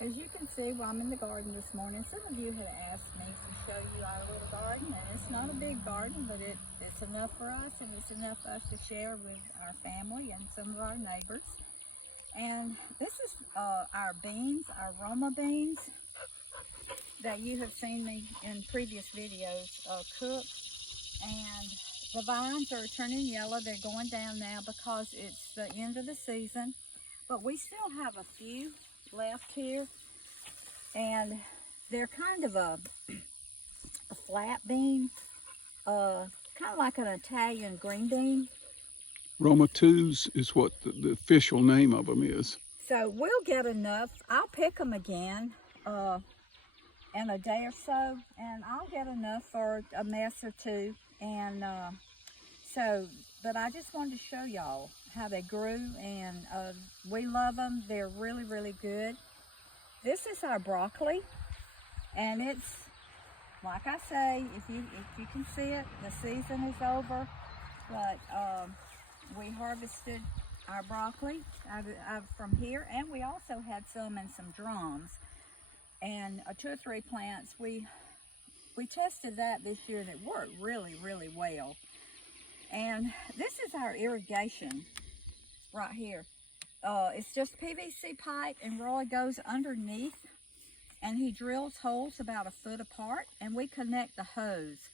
As you can see, well, I'm in the garden this morning. Some of you had asked me to show you our little garden, and it's not a big garden, but it's enough for us, and it's enough for us to share with our family and some of our neighbors. And this is our beans, our Roma beans that you have seen me in previous videos cook. And the vines are turning yellow. They're going down now because it's the end of the season, but we still have a few left here, and they're kind of a flat bean, kind of like an Italian green bean. Roma 2s is what the official name of them is. So we'll get enough. I'll pick them again in a day or so, and I'll get enough for a mess or two. And but I just wanted to show y'all how they grew, and we love them. They're really, really good. This is our broccoli, and it's, like I say, if you can see it, the season is over, but we harvested our broccoli from here, and we also had some in some drums, and 2 or 3 plants. We tested that this year, and it worked really, really well. And this is our irrigation right here. It's just PVC pipe, and Roy goes underneath and he drills holes about 1 foot apart, and we connect the hose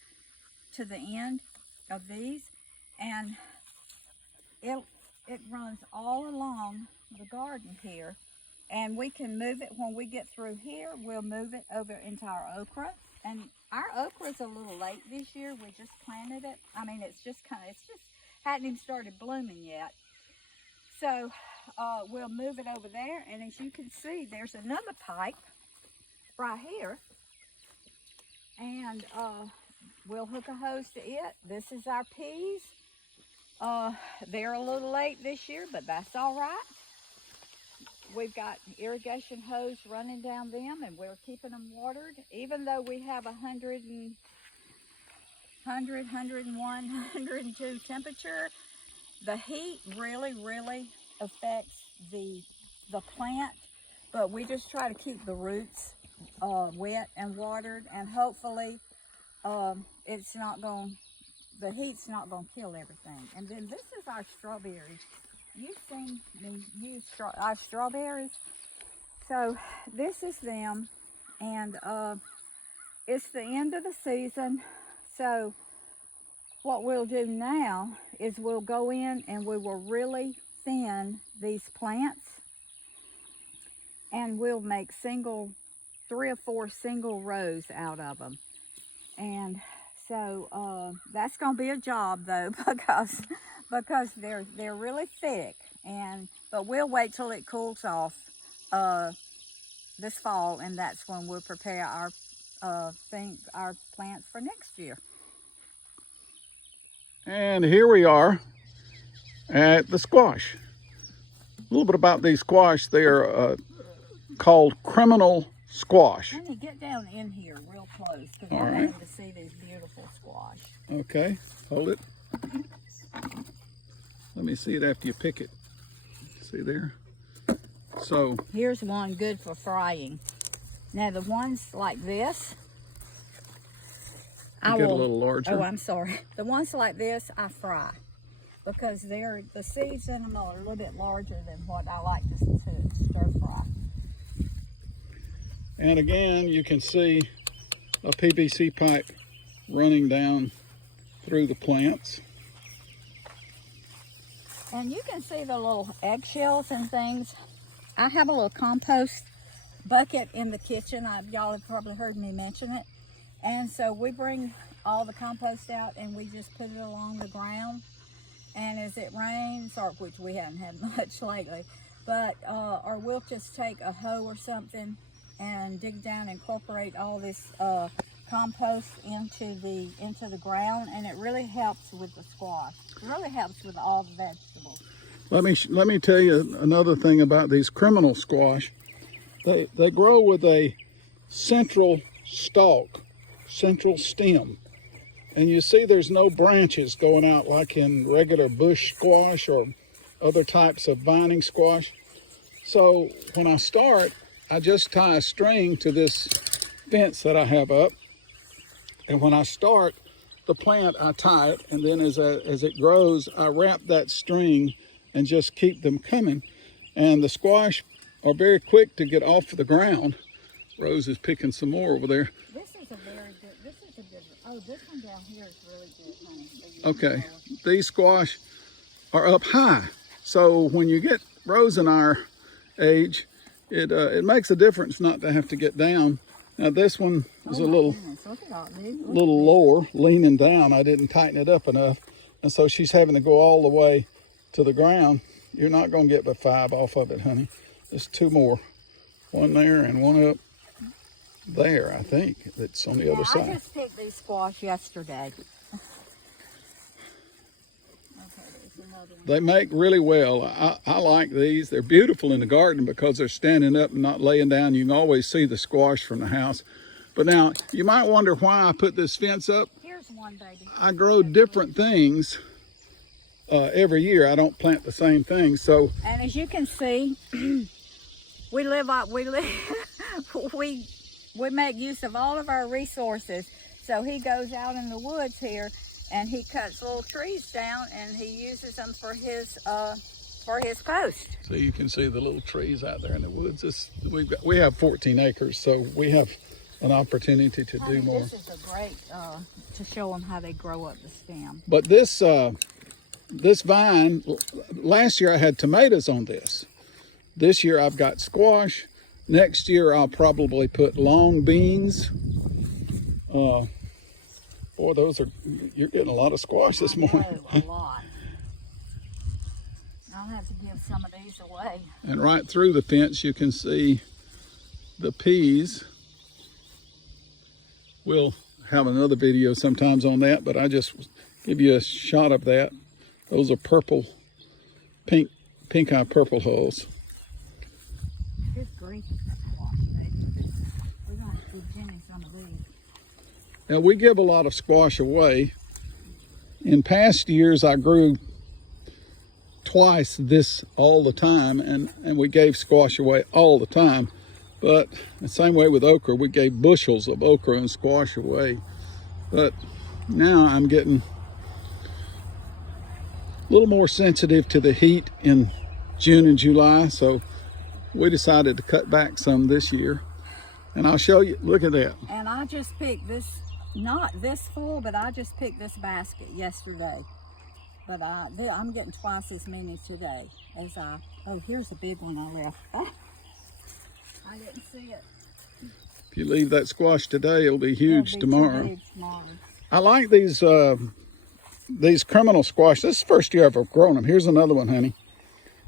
to the end of these, and it runs all along the garden here, and we can move it when we get through here. We'll move it over into our okra, and our okra is a little late this year. We just planted it. I mean, it's just hadn't even started blooming yet. So we'll move it over there, and as you can see, there's another pipe right here, and we'll hook a hose to it. This is our peas. They're a little late this year, but that's all right. We've got irrigation hose running down them, and we're keeping them watered, even though we have 101, 102 temperature. The heat really, really affects the plant, but we just try to keep the roots wet and watered, and hopefully the heat's not going to kill everything. And then this is our strawberries. You've seen me use our strawberries. So this is them, and it's the end of the season. So what we'll do now is we'll go in and we will really thin these plants, and we'll make 3 or 4 single rows out of them. And so that's going to be a job though, because they're really thick, but we'll wait till it cools off this fall, and that's when we'll prepare our plants for next year. And here we are at the squash. A little bit about these squash. They're called criminal squash. Let me get down in here real close, because I want them to see these beautiful squash. Okay, hold it. Let me see it after you pick it. See there? So here's one good for frying. Now the ones like this, get a little larger. Oh, I'm sorry. The ones like this, I fry, because the seeds in them are a little bit larger than what I like to stir fry. And again, you can see a PVC pipe running down through the plants. And you can see the little eggshells and things. I have a little compost bucket in the kitchen. Y'all have probably heard me mention it. And so we bring all the compost out, and we just put it along the ground. And as it rains, or which we haven't had much lately, but or we'll just take a hoe or something and dig down and incorporate all this compost into the ground, and it really helps with the squash. It really helps with all the vegetables. Let me tell you another thing about these criminal squash. They grow with a central stalk, central stem, and you see there's no branches going out like in regular bush squash or other types of vining squash. So when I start, I just tie a string to this fence that I have up. And when I start the plant, I tie it. And then as it grows, I wrap that string and just keep them coming. And the squash are very quick to get off the ground. Rose is picking some more over there. This is a very good, this is a good, oh, this one down here is really good, honey. Okay, these squash are up high. So when you get Rose and our age, it makes a difference not to have to get down. Now this one is a little lower, leaning down. I didn't tighten it up enough. And so she's having to go all the way to the ground. You're not gonna get but 5 off of it, honey. There's 2 more. One there and one up there, I think, that's on the other side. I just picked these squash yesterday. They make really well. I like these. They're beautiful in the garden because they're standing up and not laying down. You can always see the squash from the house. But now, you might wonder why I put this fence up. Here's one, baby. I grow different things every year. I don't plant the same thing. So, and as you can see, we make use of all of our resources. So he goes out in the woods here and he cuts little trees down and he uses them for his post. So you can see the little trees out there in the woods. We have 14 acres, so we have an opportunity to do more. This is a great to show them how they grow up the stem. But this vine, last year I had tomatoes on this. This year I've got squash. Next year I'll probably put long beans. Boy, you're getting a lot of squash this morning. A lot. I'll have to give some of these away. And right through the fence you can see the peas. We'll have another video sometimes on that, but I just give you a shot of that. Those are purple, pink eye purple hulls. Good grief. We're going to give Jenny some of these. Now we give a lot of squash away. In past years I grew twice this all the time and we gave squash away all the time. But the same way with okra, we gave bushels of okra and squash away. But now I'm getting a little more sensitive to the heat in June and July, so we decided to cut back some this year. And I'll show you, look at that. And I just picked this, not this full, but I just picked this basket yesterday. But I'm getting twice as many today as oh, here's a big one I left. I didn't see it. If you leave that squash today, it'll be huge tomorrow. Tomorrow. I like these criminal squash. This is the first year I've grown them. Here's another one, honey.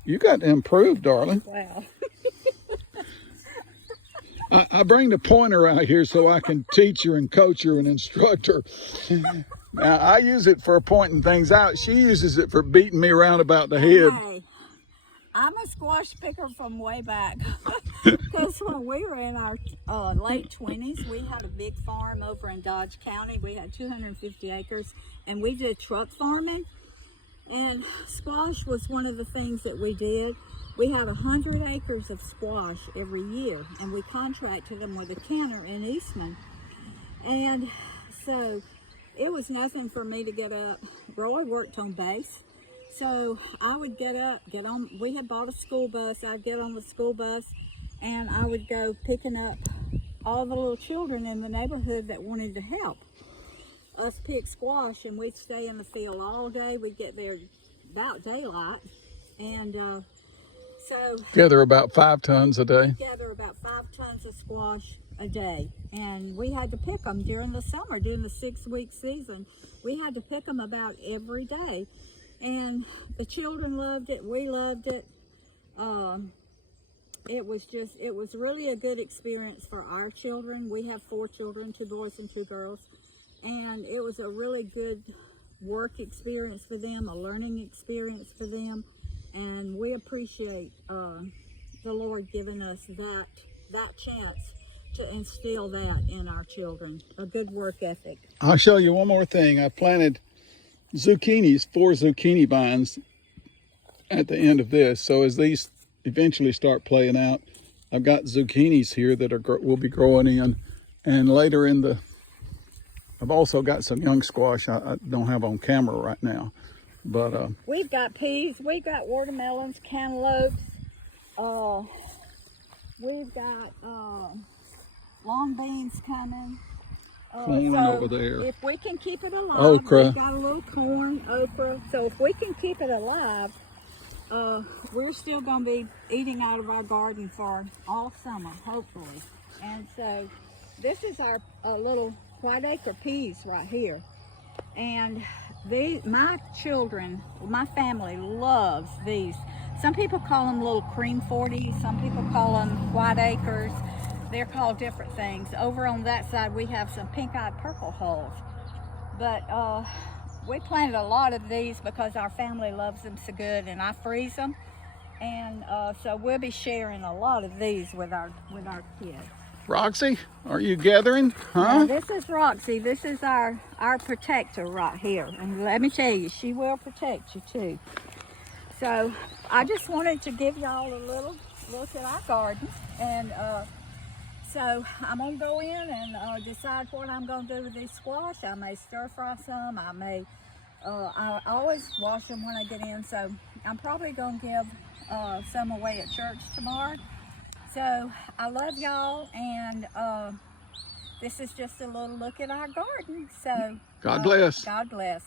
You got to improve, darling. Wow. I bring the pointer out here so I can teach her and coach her and instruct her. Now, I use it for pointing things out. She uses it for beating me around about the head. Hey, I'm a squash picker from way back. Because when we were in our late 20s, we had a big farm over in Dodge County. We had 250 acres, and we did truck farming. And squash was one of the things that we did. We had 100 acres of squash every year, and we contracted them with a canner in Eastman. And so it was nothing for me to get up. Roy worked on base. So I would get up, get on, we had bought a school bus, I'd get on the school bus and I would go picking up all the little children in the neighborhood that wanted to help us pick squash, and we'd stay in the field all day. We'd get there about daylight, and so gather about 5 tons a day. Gather about 5 tons of squash a day, and we had to pick them during the summer, during the 6-week season. We had to pick them about every day. And the children loved it. We loved it. It was really a good experience for our children. We have 4 children, 2 boys and 2 girls. And it was a really good work experience for them, a learning experience for them. And we appreciate the Lord giving us that chance to instill that in our children, a good work ethic. I'll show you one more thing. I planted zucchinis, 4 zucchini vines at the end of this. So as these eventually start playing out, I've got zucchinis here that will be growing in, and later in the, I've also got some young squash I don't have on camera right now, but we've got peas, we've got watermelons, cantaloupes, we've got long beans coming. flowing So over there. if we can keep it alive, Okra. we've got a little corn, okra. So if we can keep it alive, we're still going to be eating out of our garden for all summer, hopefully. And so this is our little white acre peas right here. And my children, my family loves these. Some people call them little cream 40s. Some people call them white acres. They're called different things. Over on that side, we have some pink-eyed purple hulls. But we planted a lot of these because our family loves them so good, and I freeze them. And so we'll be sharing a lot of these with our kids. Roxy, are you gathering? Huh? Now, this is Roxy. This is our protector right here. And let me tell you, she will protect you too. So I just wanted to give y'all a little look at our garden. And so I'm going to go in and decide what I'm going to do with these squash. I may stir fry some. I may, I always wash them when I get in. So I'm probably going to give some away at church tomorrow. So I love y'all, and this is just a little look at our garden. So God bless. God bless.